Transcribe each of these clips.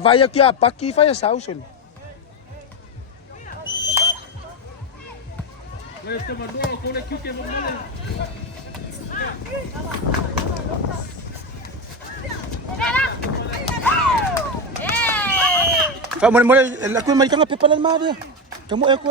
Vai aqui, ó, para aqui faz essa usul. Fa mo la ko mai kanga pepalan ma dia. Kamu ko.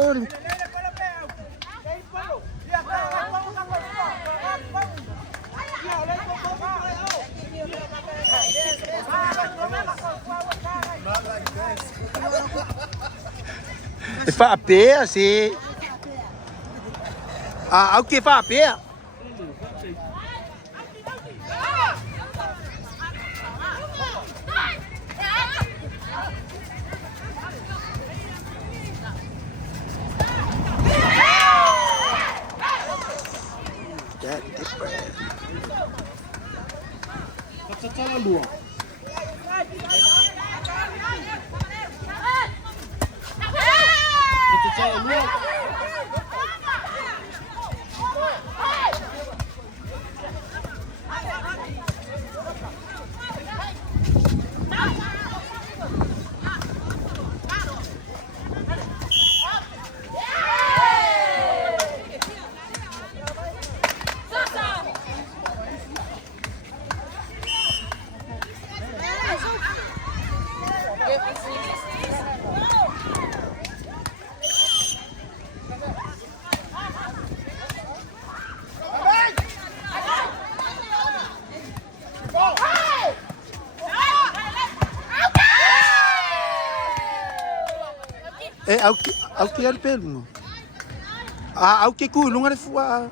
Fa a pé assim. Ah, o que fa a pé? Au que era pelo. Au que culunga de fua.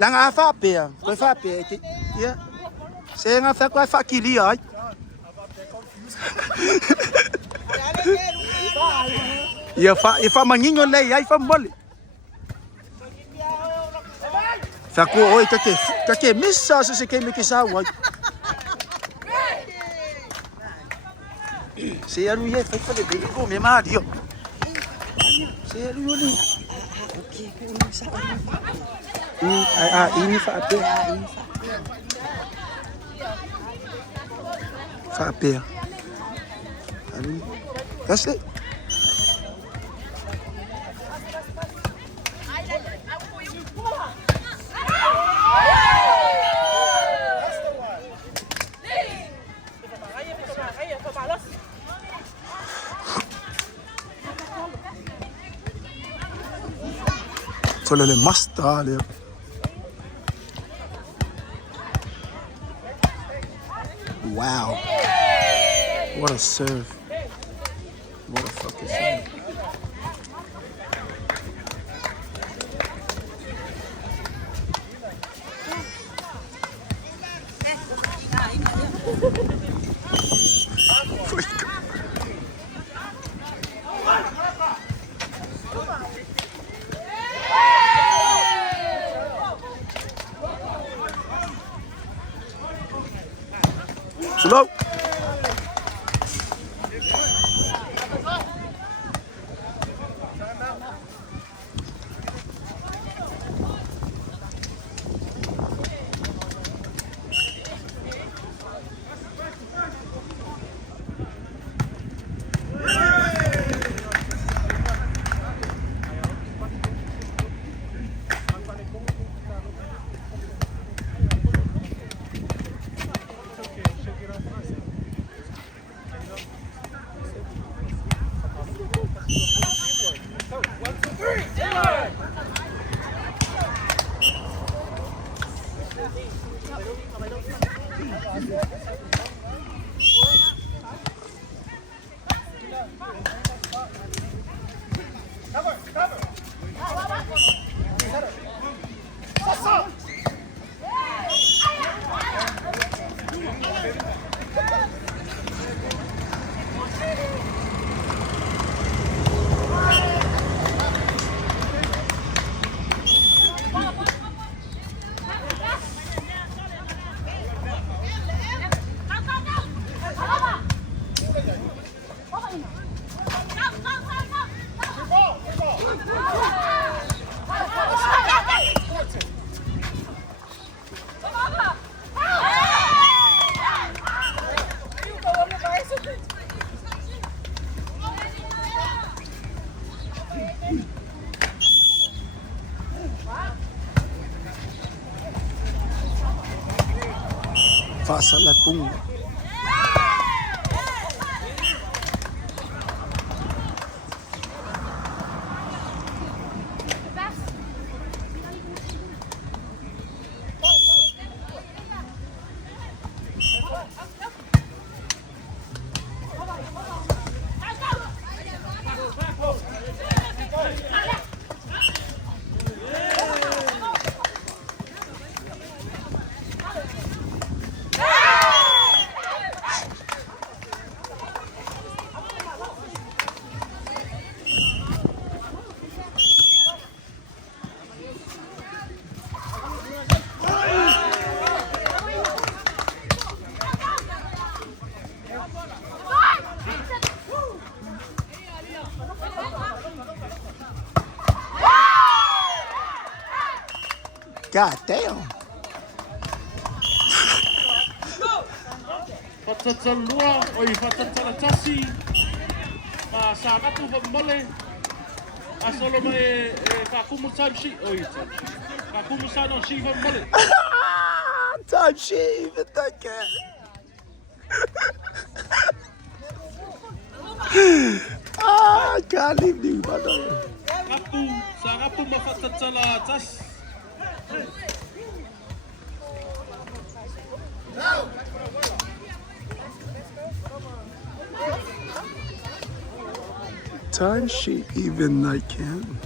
Lang afa pe, ko fa pe ki. Ya. Se nga fa ko fa kili ai. Ya fa manginho lei ai fa mole. Fa ko oi que missa se que me que sa wa. Se alu ye fa fa de ko me ma dio. Se alu ni. Okay, ko sa Ini fa pe. Fa pe. Alu. That's it. Solo le masta le. Wow. What a serve. What a fucking serve. Slow. face à la pompe. God damn. Fatatsalua, oi fatatsalatasi. Masakatu vamale. Asolo mai kakumu tamshi, oi tamshi. Kakumu sano shi vamale. Time shave it again. I can't leave you, brother. Kapu, sakapu mafatatsalatasi. Time sheet even I can.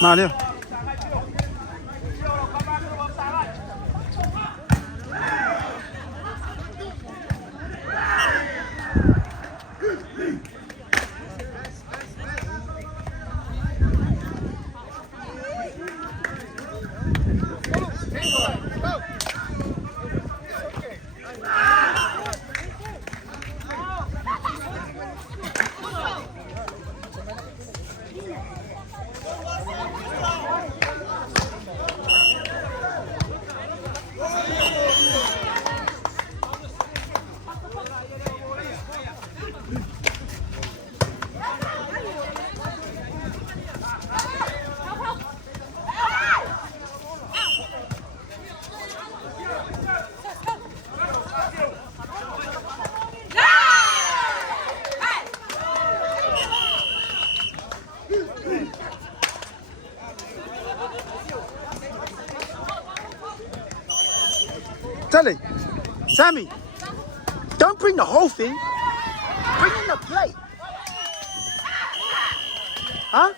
Valeu. Sally, Sammy, don't bring the whole thing. Bring in the plate. Huh?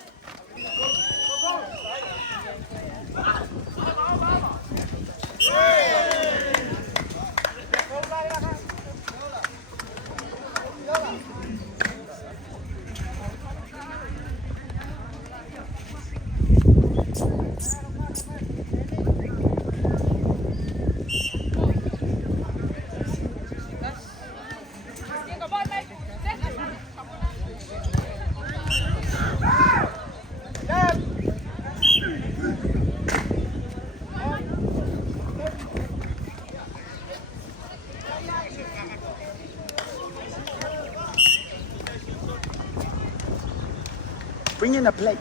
Bring in a plate.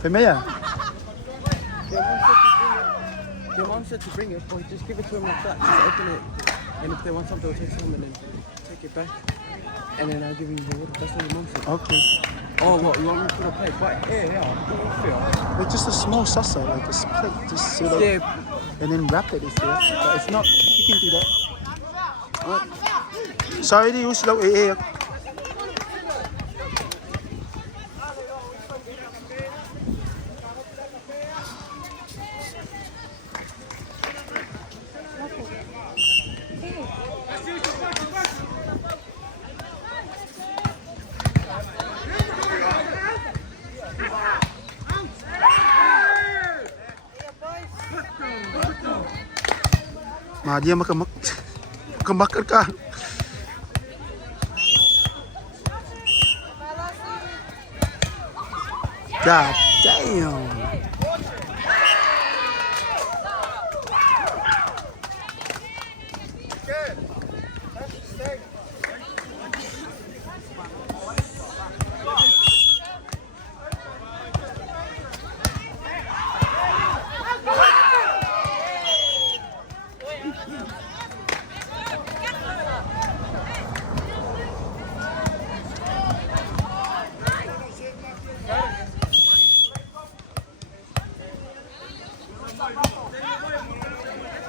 Familiar? Your mom said to bring it, or just give it to him like that. Just open it, and if they want something, they'll take some and then take it back. And then I'll give you the water. That's what your mom said. Okay. Oh, what? You want me to put a plate? Right, yeah. Like just a small saucer, like a plate, just so that, Yeah. and then wrap it if you want. But if not, you can do that. Alright. Sorry, di uslo eh. Mà dia makan ka. God damn.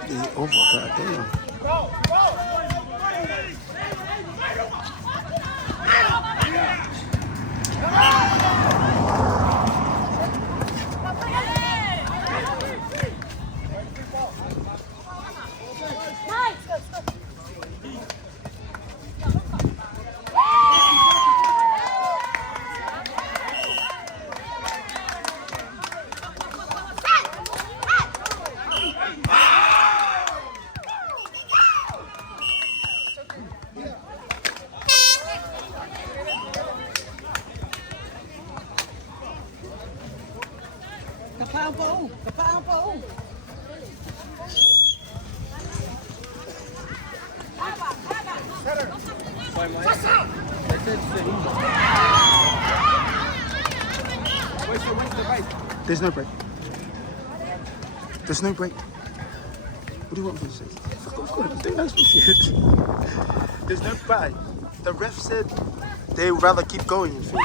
It's over, god damn. Kapaan pa oh. There's no break. There's no break. What do you want me to say? Fuck off, God, don't ask me shit. There's no break. The ref said they'd rather keep going and finish.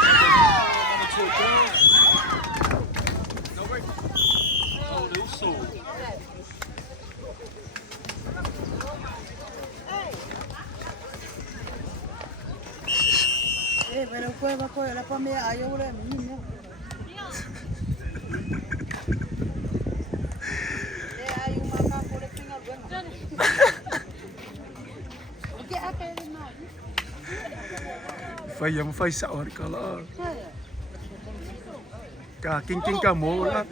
Pero cueva la familia ayo ule mimi. Ayo maka por pinga bueno. Oke apa ini mau? Fayam fay sa or kala. Ka king ka mo la.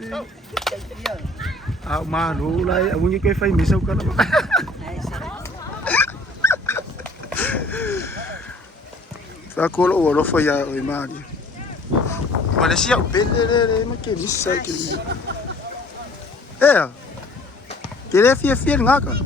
Ah malu lai abunyi kay fay misaw kala. Fakolo o rofa ya o imani. Parecia o belele ma que isso aqui. É. Querer fiel ngaka.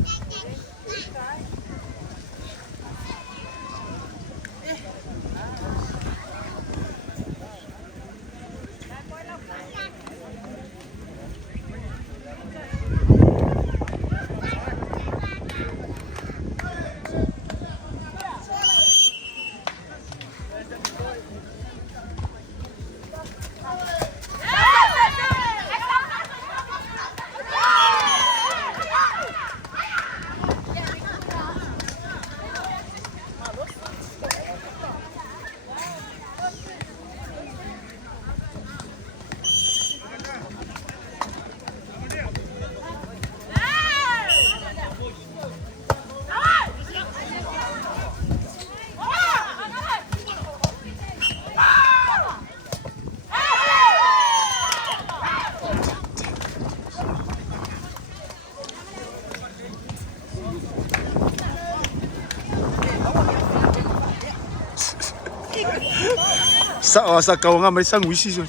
Sa kau nga may sang wishes yun.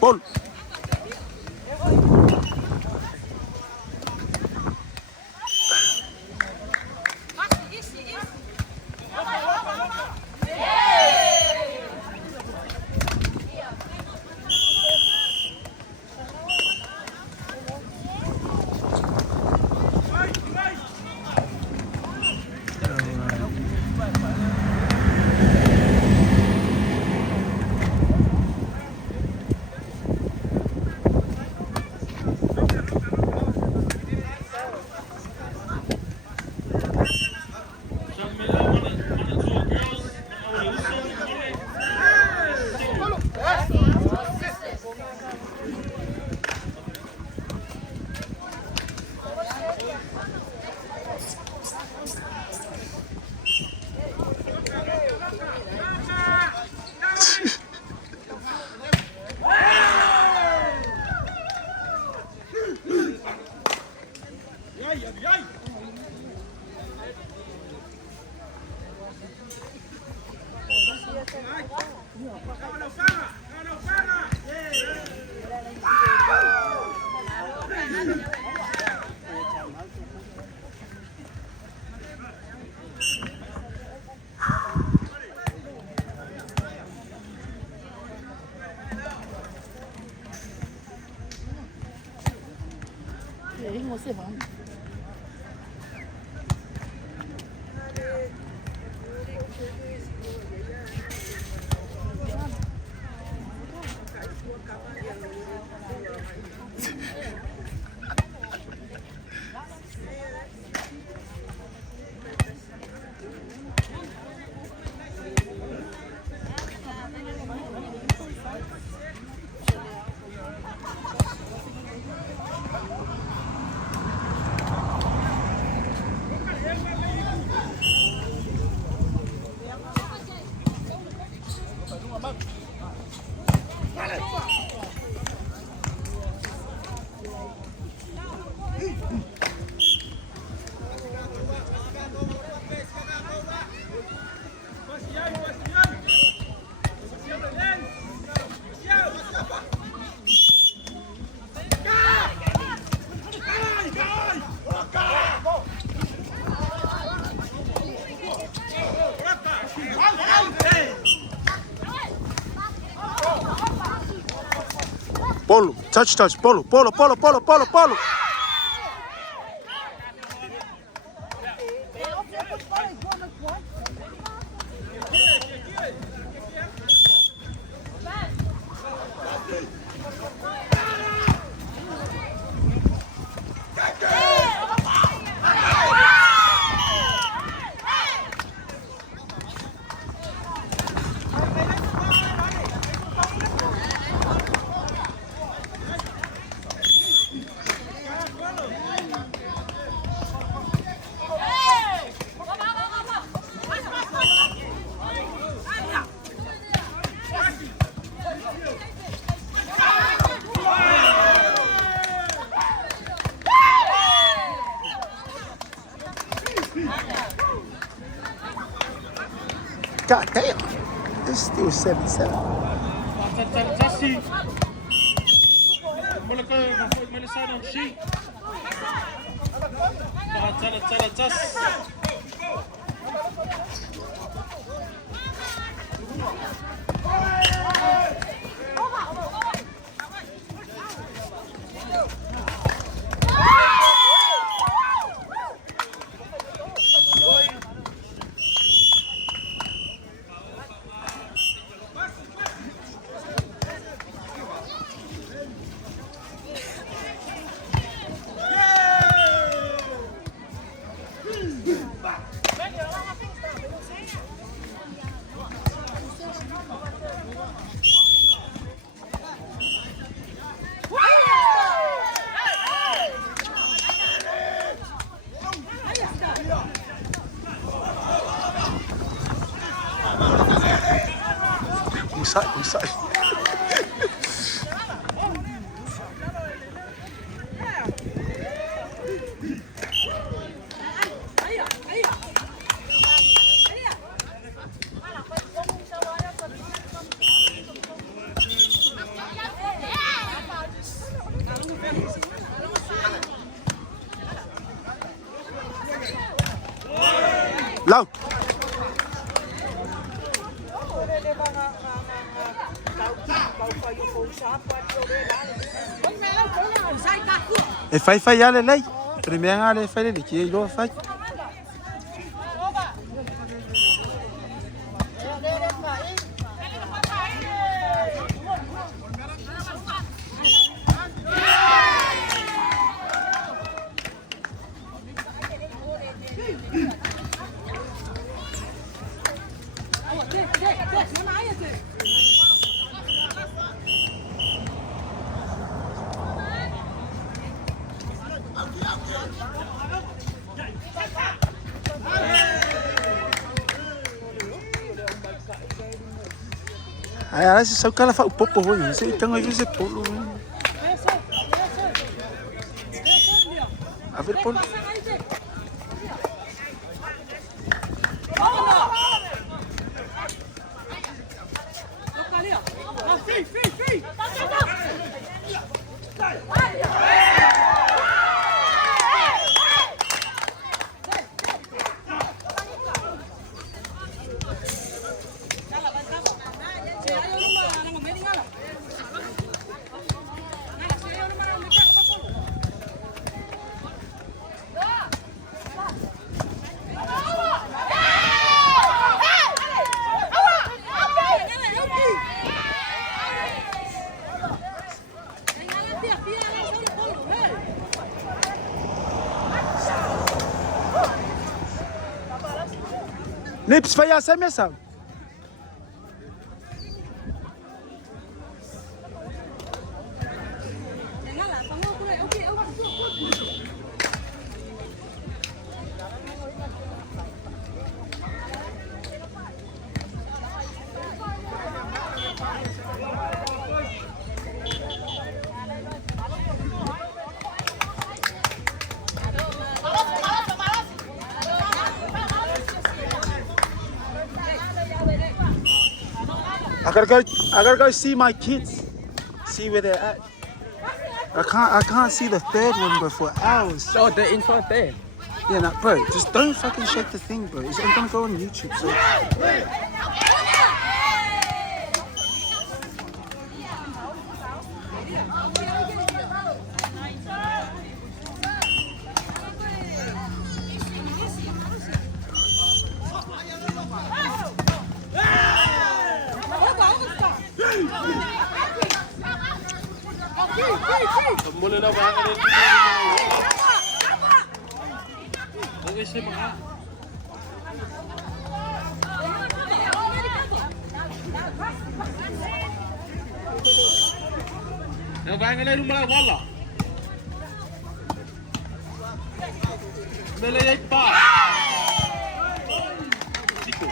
Ball. Polo, touch, polo, polo, polo, polo, polo, polo. God damn, it's still 7-7. Tassi. Molaka malisana ng sheet. Tas. Inside. Loud. E fai ale lei. Primeira ale fai lei que ele faz. Ai, ela se sabe que ela faz o popo ruim. Então aí você polo. A ver polo. Lips fai a semessa. I gotta go see my kids. See where they're at. I can't see the third one, bro, for hours. Oh, they're inside there. Yeah, no, bro, just don't fucking shake the thing, bro. It's gonna go on YouTube, so. Boleh lah bang, ada tu. Okey, saya bang. Yang bang ada rumah wala. Boleh ya pak. Siku.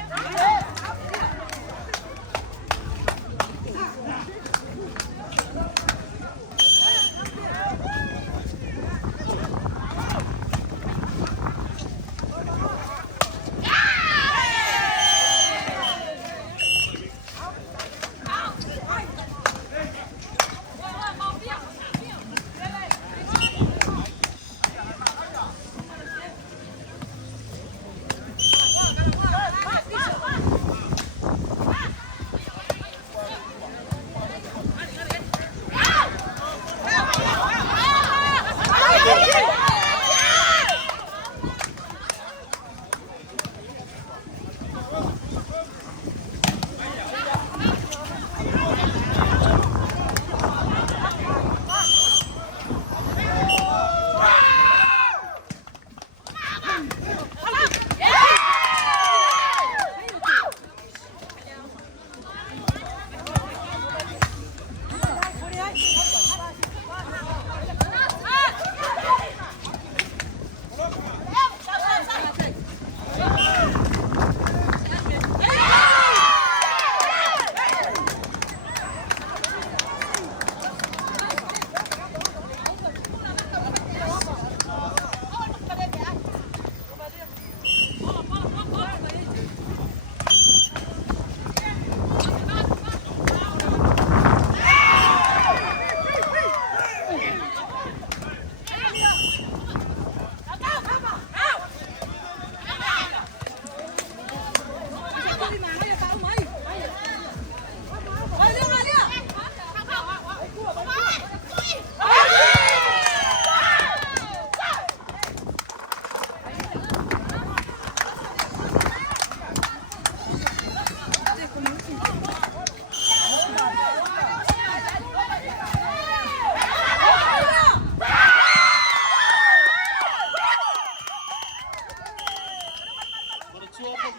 to